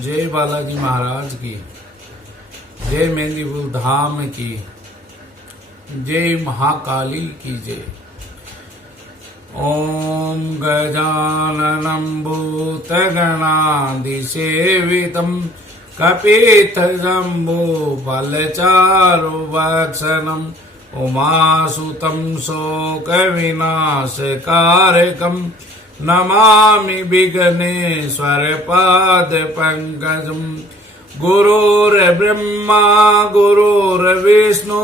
जय बालाजी महाराज की, जय मेंदीपुर धाम की, जय महाकाली की जय। ओम गजाननं भूतगणाधिसेवितं कपित्थजम्बूफलचारुभक्षणम् उमासुतं शोकविनाशकारकं नमामि विघ्नेश्वरपादपङ्कजं। गुरुर्ब्रह्मा गुरुर्विष्णु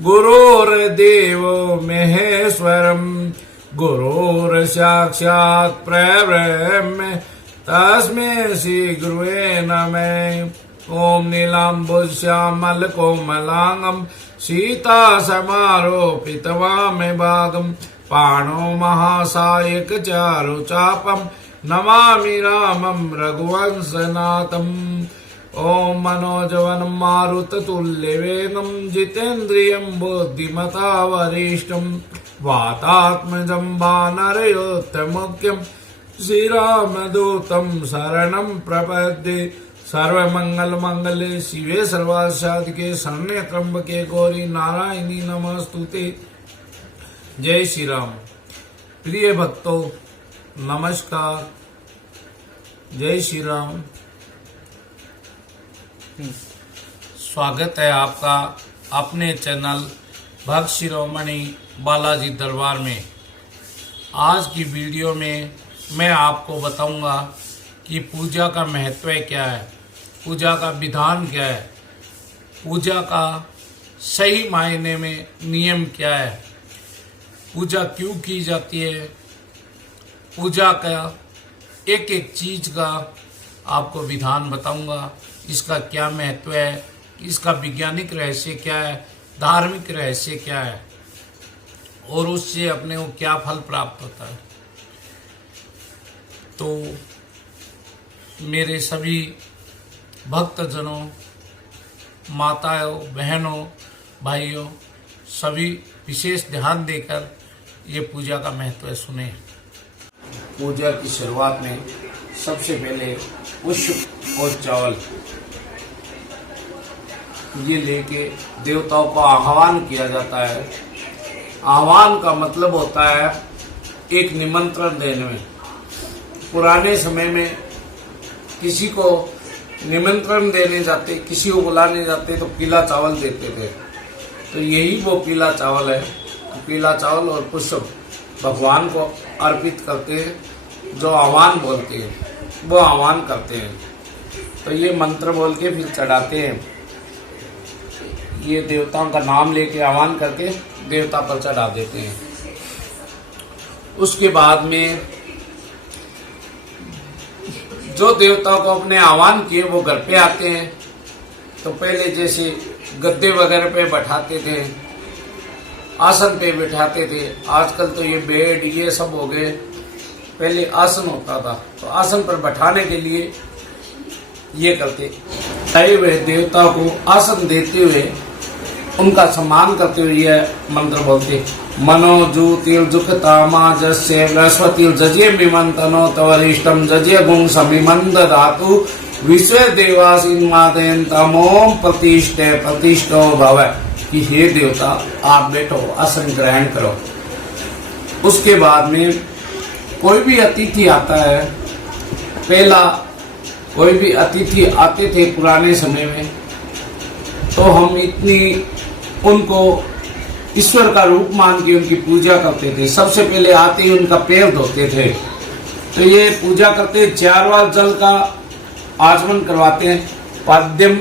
गुरुर्देवो महेश्वरं गुरुर्साक्षात् परब्रह्म तस्मै श्री गुरुवे नमः। ओम नीलाम्बुजश्यामलकोमलांगं सीतासमारोपितवामभागं पाणौ महासायकचारुचापं नमामि रामं रघुवंशनाथम्। ओम मनोजवनं मारुततुल्यवेगं जितेन्द्रियं बुद्धिमता वरिष्ठं वातात्मजं वानरयोत्तममुख्यं श्रीरामदूतं शरणं प्रपद्ये। सर्वमंगल शिवे सर्वासाधिके शरण्ये त्र्यंबके गौरी नारायणी नमस्तुते। जय श्री राम। प्रिय भक्तों नमस्कार, जय श्री राम। स्वागत है आपका अपने चैनल भक्त शिरोमणि बालाजी दरबार में। आज की वीडियो में मैं आपको बताऊंगा कि पूजा का महत्व क्या है, पूजा का विधान क्या है, पूजा का सही मायने में नियम क्या है, पूजा क्यों की जाती है, पूजा का एक एक चीज का आपको विधान बताऊंगा। इसका क्या महत्व है, इसका वैज्ञानिक रहस्य क्या है, धार्मिक रहस्य क्या है और उससे अपने को क्या फल प्राप्त होता है। तो मेरे सभी भक्तजनों, माताओं, बहनों, भाइयों, सभी विशेष ध्यान देकर ये पूजा का महत्व सुने। पूजा की शुरुआत में सबसे पहले पुष्प और चावल ये लेके देवताओं को आह्वान किया जाता है। आह्वान का मतलब होता है एक निमंत्रण देने में। पुराने समय में किसी को निमंत्रण देने जाते, किसी को बुलाने जाते तो पीला चावल देते थे। तो यही वो पीला चावल है। पीला चावल और पुष्प भगवान को अर्पित करते हैं। जो आह्वान बोलते हैं वो आह्वान करते हैं। तो ये मंत्र बोल के फिर चढ़ाते हैं। ये देवताओं का नाम लेके आह्वान करके देवता पर चढ़ा देते हैं। उसके बाद में जो देवताओं को अपने आह्वान किए वो घर पे आते हैं। तो पहले जैसे गद्दे वगैरह पे बैठाते थे, आसन पे बैठाते थे। आजकल तो ये बेड ये सब हो गए। पहले आसन होता था तो आसन पर बैठाने के लिए ये करते, आए हुए देवताओं को आसन देते हुए उनका सम्मान करते हुए यह मंत्र बोलते। मनोजूतिर्जुक्तामाजस्य बृहस्पतिर्जज्ञे मिमंतनो तवरिष्टं जज्ञे गुं समिमं ददातु विश्व देवासीन तमोम प्रतिष्ठे प्रतिष्ठो भव। कि हे देवता आप बैठो, आसन ग्रहण करो। उसके बाद में कोई भी अतिथि आता है, पहला कोई भी अतिथि आते थे पुराने समय में तो हम इतनी उनको ईश्वर का रूप मान के उनकी पूजा करते थे। सबसे पहले आते ही उनका पैर धोते थे। तो ये पूजा करते 4 बार जल का आचमन करवाते हैं। पाद्यम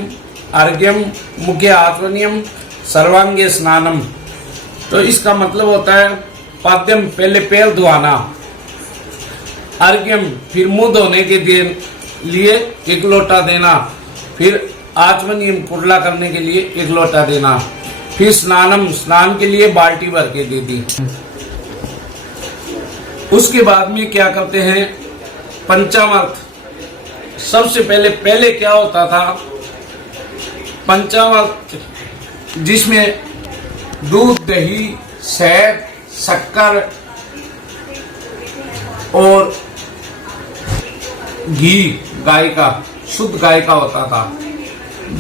अर्घ्यम मुख्य आचमनियम सर्वांगे स्नानम। तो इसका मतलब होता है पाद्यम पहले पैर धोना, अर्घ्यम फिर मुंह धोने के लिए 1 लोटा देना, फिर आचमनियम कुर्ला करने के लिए 1 लोटा देना, फिर स्नानम स्नान के लिए बाल्टी भर के दे दी। उसके बाद में क्या करते हैं, पंचामृत। सबसे पहले क्या होता था, पंचामृत जिसमें दूध, दही, शहद, शक्कर और घी गाय का शुद्ध गाय का होता था,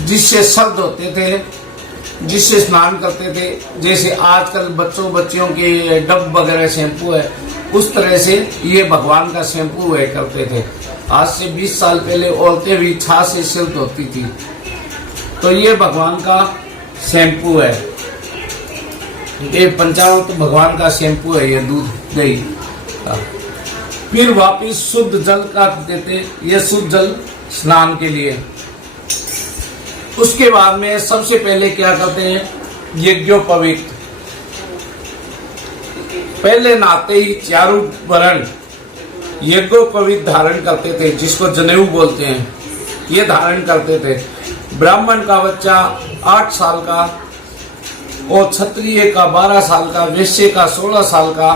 जिससे शब्द होते थे, जिससे स्नान करते थे। जैसे आजकल बच्चियों के डब वगैरह शैम्पू है, उस तरह से ये भगवान का शैम्पू हुआ करते थे। आज से 20 साल पहले औरतें भी छाछ से शुद्ध होती थी। तो ये भगवान का शैम्पू है, ये पंचामृत भगवान का शैम्पू है, ये दूध दही। फिर वापिस शुद्ध जल का देते, ये शुद्ध जल स्नान के लिए। उसके बाद में सबसे पहले क्या करते हैं, यज्ञोपवीत। पहले नहाते ही चारों वर्ण यज्ञोपवीत धारण करते थे, जिसको जनेऊ बोलते हैं, ये धारण करते थे। ब्राह्मण का बच्चा 8 साल का और क्षत्रिय का 12 साल का, वैश्य का 16 साल का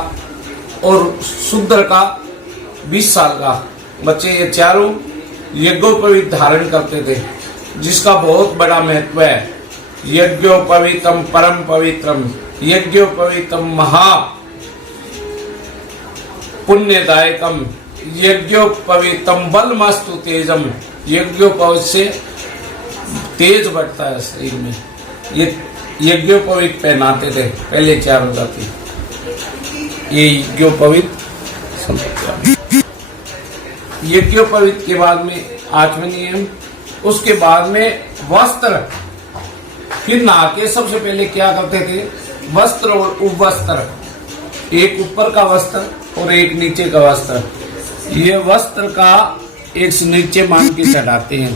और शूद्र का 20 साल का बच्चे, ये चारों यज्ञोपवीत धारण करते थे, जिसका बहुत बड़ा महत्व है। यज्ञोपवीतम परम पवित्रम, यज्ञोपवीतम महा पुण्यदायकम, यज्ञोपवीतम बलमस्तु तेजम। यज्ञोपवीत से तेज बढ़ता है शरीर में। ये यज्ञोपवीत पहनाते थे पहले चारों जाति, ये यज्ञोपवीत। यज्ञोपवीत के बाद में आचमनीय, उसके बाद में वस्त्र। फिर नहा के सबसे पहले क्या करते थे, वस्त्र और उपवस्त्र, एक ऊपर का वस्त्र और एक नीचे का वस्त्र। ये वस्त्र का एक से नीचे मान के चढ़ाते हैं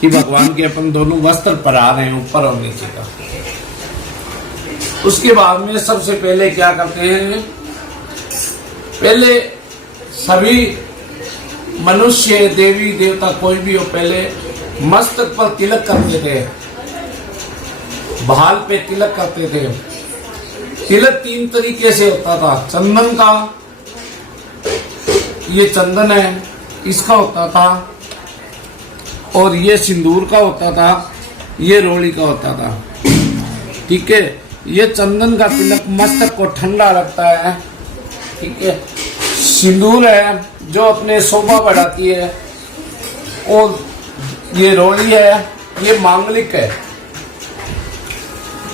कि भगवान के अपन दोनों वस्त्र पहना रहे हैं, ऊपर और नीचे का। उसके बाद में सबसे पहले क्या करते हैं, पहले सभी मनुष्य देवी देवता कोई भी हो, पहले मस्तक पर तिलक करते थे, भाल पे तिलक करते थे। तिलक 3 तरीके से होता था, चंदन का, ये चंदन है, इसका होता था, और ये सिंदूर का होता था, ये रोड़ी का होता था। ठीक है, ये चंदन का तिलक मस्तक को ठंडा रखता है। ठीक है, सिंदूर है जो अपने शोभा बढ़ाती है, और ये रोड़ी है, ये मांगलिक है,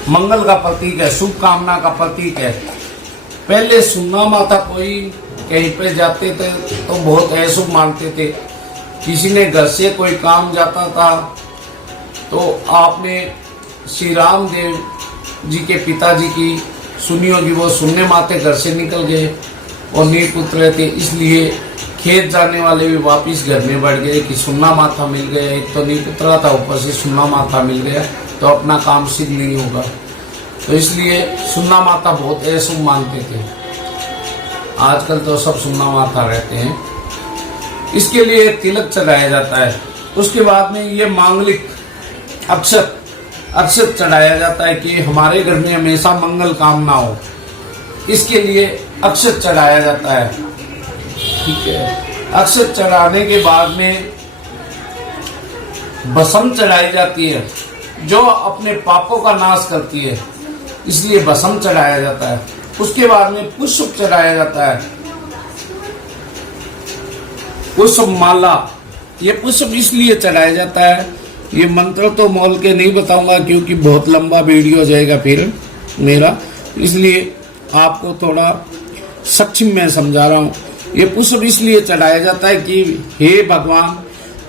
मंगल का प्रतीक है, शुभ कामना का प्रतीक है। पहले सुनना माता कोई कहीं पे जाते थे तो बहुत अशुभ मानते थे। किसी ने घर से कोई काम जाता था तो आपने श्री रामदेव जी के पिताजी की सुनी होगी, वो सुनने माते घर से निकल गए और नीट उतरे थे, इसलिए खेत जाने वाले भी वापिस घर में बढ़ गए कि सुन्ना माथा मिल गया। एक तो नीट उतरा था, ऊपर से सुन्ना माथा मिल गया तो अपना काम सिद्ध नहीं होगा, तो इसलिए सुन्ना माता बहुत अशुभ मानते थे। आजकल तो सब सुन्ना माथा रहते हैं, इसके लिए तिलक चढ़ाया जाता है। उसके बाद में ये मांगलिक अक्षत चढ़ाया जाता है कि हमारे घर में हमेशा मंगल कामना हो, इसके लिए अक्षत चढ़ाया जाता है। ठीक है, अक्षत चढ़ाने के बाद में भस्म चढ़ाई जाती है जो अपने पापों का नाश करती है, इसलिए भस्म चढ़ाया जाता है। उसके बाद में पुष्प चढ़ाया जाता है, पुष्प माला। ये पुष्प इसलिए चढ़ाया जाता है, ये मंत्र तो मोल के नहीं बताऊंगा क्योंकि बहुत लंबा वीडियो हो जाएगा फिर मेरा, इसलिए आपको थोड़ा सक्षम में समझा रहा हूँ। ये पुष्प इसलिए चढ़ाया जाता है कि हे भगवान,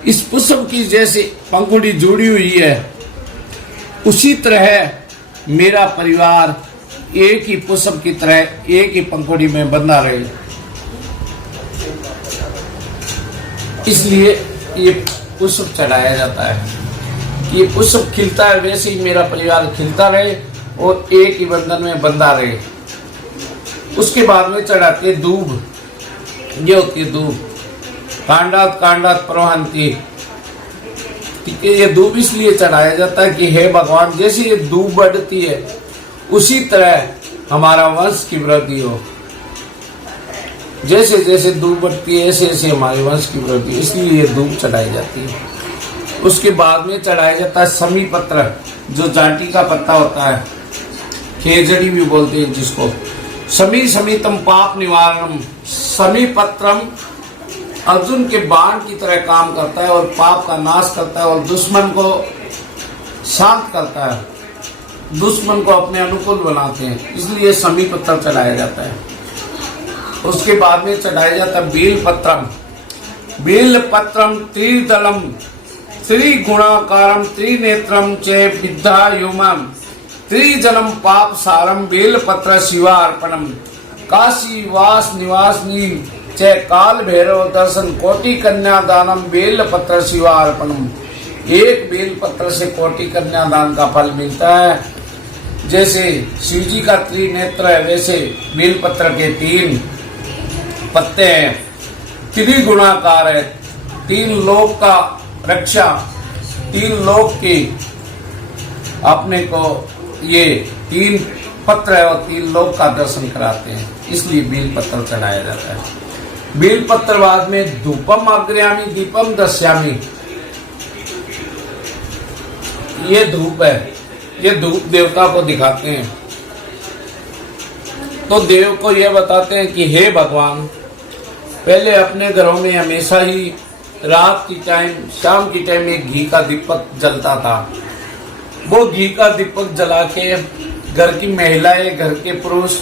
इस पुष्प की जैसे पंखुड़ी जुड़ी हुई है, उसी तरह मेरा परिवार एक ही पुष्प की तरह एक ही पंखुड़ी में बंधा रहे, इसलिए ये पुष्प चढ़ाया जाता है। ये पुष्प खिलता है वैसे ही मेरा परिवार खिलता रहे और एक ही बंधन में बंधा रहे। उसके बाद में चढ़ाते दूब, ये होती है दूब, कांडात प्रवहंती। ठीक है, ये दूब इसलिए चढ़ाया जाता है कि हे भगवान, जैसे ये दूब बढ़ती है उसी तरह हमारा वंश की वृद्धि हो, जैसे जैसे दूब बढ़ती है ऐसे ऐसे हमारे वंश की वृद्धि, इसलिए ये दूब चढ़ाई जाती है। उसके बाद में चढ़ाया जाता है समी पत्र, जो जांटी का पत्ता होता है, खेजड़ी भी बोलते हैं जिसको। समी समीतम पाप निवारणम, समी पत्रम अर्जुन के बाण की तरह काम करता है और पाप का नाश करता है और दुश्मन को शांत करता है, दुश्मन को अपने अनुकूल बनाते हैं, इसलिए समी पत्थर चढ़ाया जाता है। उसके बाद में चढ़ाया जाता है बेलपत्रम। बेलपत्रम त्रिदलम त्रिगुणाकारम त्रिनेत्रम च विद्यायुमम त्रिजनम पाप सारम बेलपत्र शिवार्पणम काशी वास निवासनी च काल भैरव दर्शन कोटि कन्या दानम बेलपत्र शिवार्पणम। एक बेलपत्र से कोटि कन्या दान का फल मिलता है। जैसे शिव जी का त्रिनेत्र है, वैसे बेलपत्र के 3 पत्ते हैं, त्रिगुणाकार है, 3 लोक का रक्षा, 3 लोक की अपने को ये 3 पत्र है और 3 लोक का दर्शन कराते हैं, इसलिए बेलपत्र चढ़ाया जाता है। बेलपत्र बाद में धूपम अग्रयामी दीपम दस्यामी, ये धूप है, ये धूप देवता को दिखाते हैं। तो देव को यह बताते हैं कि हे भगवान, पहले अपने घरों में हमेशा ही रात की टाइम, शाम की टाइम एक घी का दीपक जलता था। वो घी का दीपक जला के घर की महिलाएं, घर के पुरुष,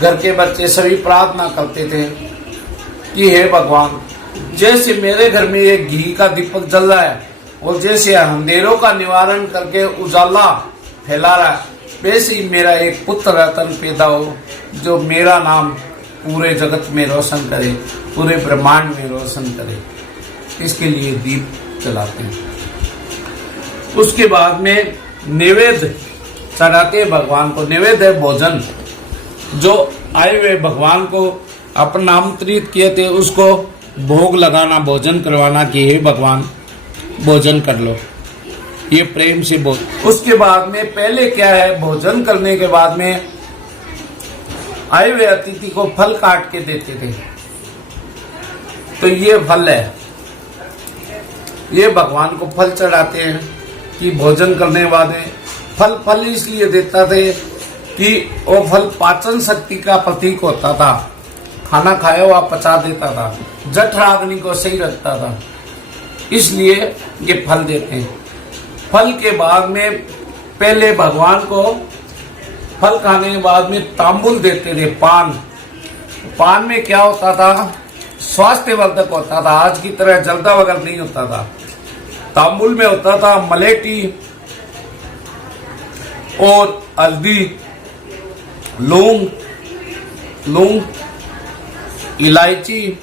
घर के बच्चे सभी प्रार्थना करते थे कि हे भगवान, जैसे मेरे घर में एक घी का दीपक जल रहा है और जैसे अंधेरों का निवारण करके उजाला फैला रहा है, वैसे ही मेरा एक पुत्र रतन पैदा हो जो मेरा नाम पूरे जगत में रोशन करे, पूरे ब्रह्मांड में रोशन करे। इसके लिए दीप जलाते हैं। उसके बाद में नैवेद्य चढ़ाते हैं भगवान को। नैवेद्य है भोजन, जो आए हुए भगवान को अपन आमंत्रित किए थे उसको भोग लगाना, भोजन करवाना कि हे भगवान भोजन कर लो, ये प्रेम से बोल। उसके बाद में पहले क्या है, भोजन करने के बाद में आए हुए अतिथि को फल काट के देते थे। तो ये फल है, ये भगवान को फल चढ़ाते हैं कि भोजन करने के बाद में फल इसलिए देता थे कि वो फल पाचन शक्ति का प्रतीक होता था, खाना खाया हुआ पचा देता था, जठराग्नि को सही रखता था, इसलिए ये फल देते हैं। फल के बाद में पहले भगवान को फल खाने के बाद में तांबुल देते थे, पान में क्या होता था, स्वास्थ्यवर्धक होता था, आज की तरह जलता वगैरह नहीं होता था। तांबुल में होता था मलेठी और हल्दी, लौंग, इलायची,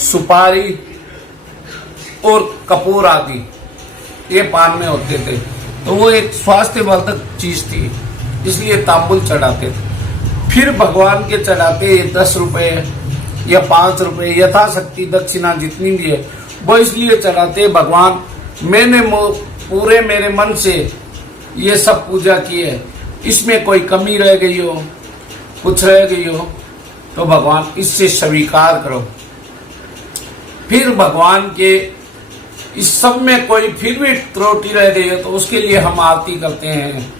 सुपारी और कपूर आदि, ये पान में होते थे। तो वो एक स्वास्थ्यवर्धक चीज थी, इसलिए तांबुल चढ़ाते थे। फिर भगवान के चढ़ाते 10 रुपए या 5 रुपए, यथाशक्ति दक्षिणा जितनी भी है वो इसलिए चढ़ाते, भगवान मैंने पूरे मेरे मन से ये सब पूजा की है, इसमें कोई कमी रह गई हो, कुछ रह गई हो तो भगवान इससे स्वीकार करो। फिर भगवान के इस सब में कोई फिर भी त्रुटि रह गई है तो उसके लिए हम आरती करते हैं।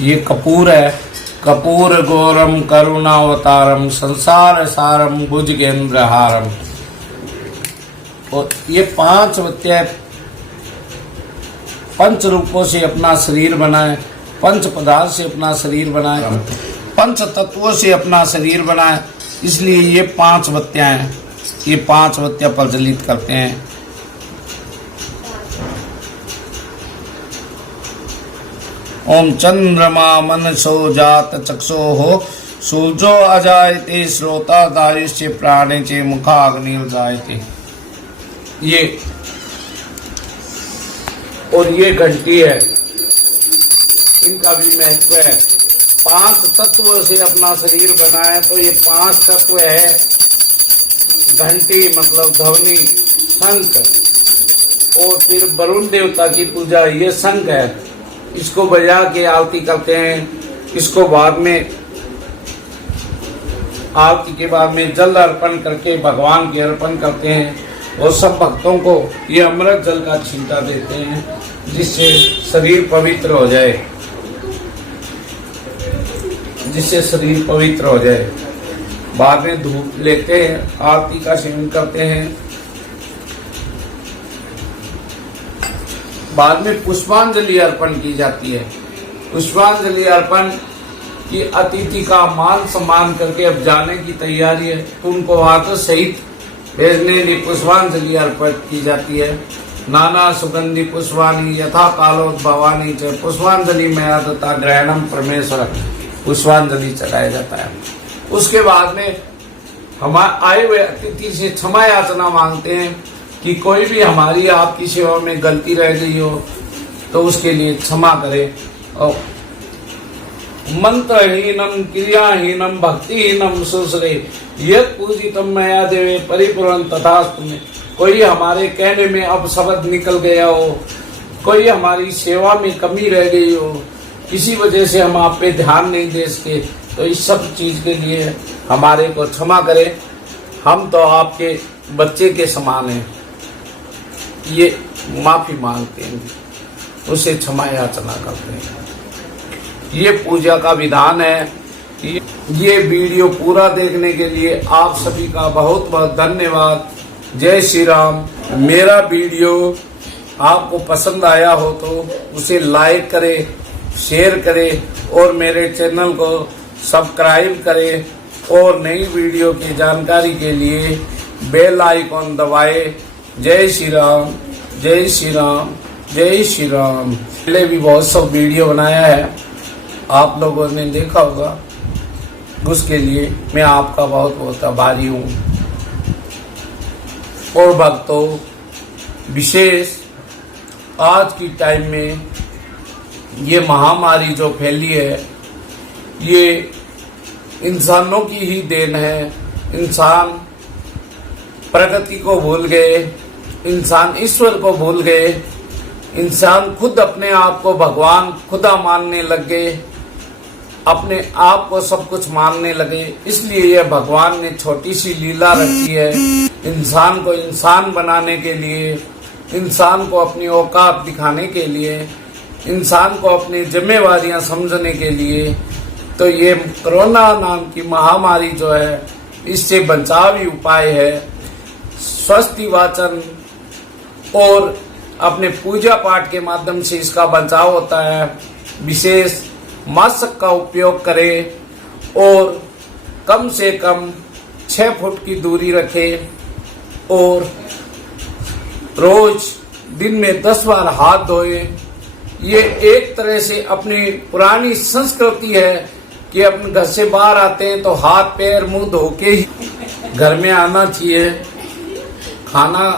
ये कपूर है, कपूर गौरम करुणावतारम संसार सारम भुजगेंद्र हारम। और ये 5 वत्या पंच रूपों से अपना शरीर बनाए, पंच पदार्थ से अपना शरीर बनाए, पंच तत्वों से अपना शरीर बनाए, इसलिए ये 5 वत्या हैं। ये 5 वत्या प्रज्वलित करते हैं। ओम चंद्रमा मनसो जात चक्षो हो सूर्यो अजायते श्रोता दायुष्य प्राणे चे मुखाग्निर जायते। ये और ये घंटी है, इनका भी महत्व है। 5 तत्व से अपना शरीर बनाया तो ये 5 तत्व है। घंटी मतलब ध्वनि, शंख, और फिर वरुण देवता की पूजा, ये शंख है, इसको बजा के आरती करते हैं। इसको बाद में आरती के बाद में जल अर्पण करके भगवान के अर्पण करते हैं और सब भक्तों को ये अमृत जल का छींटा देते हैं जिससे शरीर पवित्र हो जाए, जिससे शरीर पवित्र हो जाए। बाद में धूप लेते हैं, आरती का सेवन करते हैं। बाद में पुष्पांजलि अर्पण की जाती है। पुष्पांजलि अर्पण की अतिथि का मान सम्मान करके अब जाने की तैयारी है, तो उनको वाहन सहित भेजने के लिए पुष्पांजलि अर्पण की जाती है। नाना सुगंधि पुष्पानी यथा कालोद्भवानी च पुष्पांजलि में तथा ग्रहणम परमेश्वर, पुष्पांजलि चढ़ाया जाता है। उसके बाद में हमारे आए हुए अतिथि से क्षमा याचना मांगते हैं कि कोई भी हमारी आपकी सेवा में गलती रह गई हो तो उसके लिए क्षमा करें। और मंत्रहीनम क्रियाहीनम भक्तिहीनम सुश्रे यत् पूजितम मया देवे परिपूर्ण तथास्तु में। कोई हमारे कहने में अब शब्द निकल गया हो, कोई हमारी सेवा में कमी रह गई हो, किसी वजह से हम आप पे ध्यान नहीं दे सके, तो इस सब चीज के लिए हमारे को क्षमा करें। हम तो आपके बच्चे के समान हैं, ये माफी मांगते हैं, उसे क्षमा याचना करते हैं। ये पूजा का विधान है। ये वीडियो पूरा देखने के लिए आप सभी का बहुत बहुत धन्यवाद। जय श्री राम। मेरा वीडियो आपको पसंद आया हो तो उसे लाइक करें, शेयर करें और मेरे चैनल को सब्सक्राइब करें और नई वीडियो की जानकारी के लिए बेल आइकॉन दबाएं। जय श्री राम, जय श्री राम, जय श्री राम। पहले भी बहुत सब वीडियो बनाया है, आप लोगों ने देखा होगा, उसके लिए मैं आपका बहुत बहुत आभारी हूँ। और भक्तों, विशेष आज की टाइम में ये महामारी जो फैली है, ये इंसानों की ही देन है। इंसान प्रकृति को भूल गए, इंसान ईश्वर को भूल गए, इंसान खुद अपने आप को भगवान खुदा मानने लग गए, अपने आप को सब कुछ मानने लगे। इसलिए यह भगवान ने छोटी सी लीला रखी है इंसान को इंसान बनाने के लिए, इंसान को अपनी औकात दिखाने के लिए, इंसान को अपनी जिम्मेवारियां समझने के लिए। तो ये कोरोना नाम की महामारी जो है, इससे बचावी उपाय है स्वस्ति वाचन और अपने पूजा पाठ के माध्यम से इसका बचाव होता है। विशेष मास्क का उपयोग करें और कम से कम 6 फुट की दूरी रखें और रोज दिन में 10 बार हाथ धोएं। ये एक तरह से अपनी पुरानी संस्कृति है कि अपने घर से बाहर आते हैं तो हाथ पैर मुंह धो के ही घर में आना चाहिए। खाना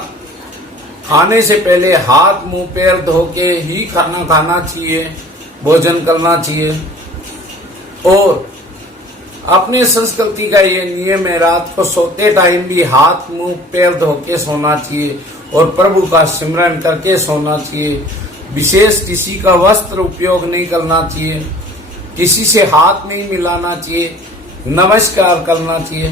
खाने से पहले हाथ मुंह पैर धो के ही खाना खाना चाहिए, भोजन करना चाहिए। और अपनी संस्कृति का ये नियम है, रात को सोते टाइम भी हाथ मुंह पैर धो के सोना चाहिए और प्रभु का सिमरन करके सोना चाहिए। विशेष किसी का वस्त्र उपयोग नहीं करना चाहिए, किसी से हाथ नहीं मिलाना चाहिए, नमस्कार करना चाहिए,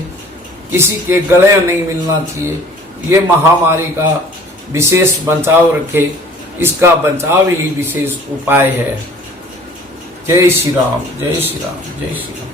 किसी के गले नहीं मिलना चाहिए। ये महामारी का विशेष बचाव रखे, इसका बचाव ही विशेष उपाय है। जय श्री राम, जय श्री राम, जय श्री राम।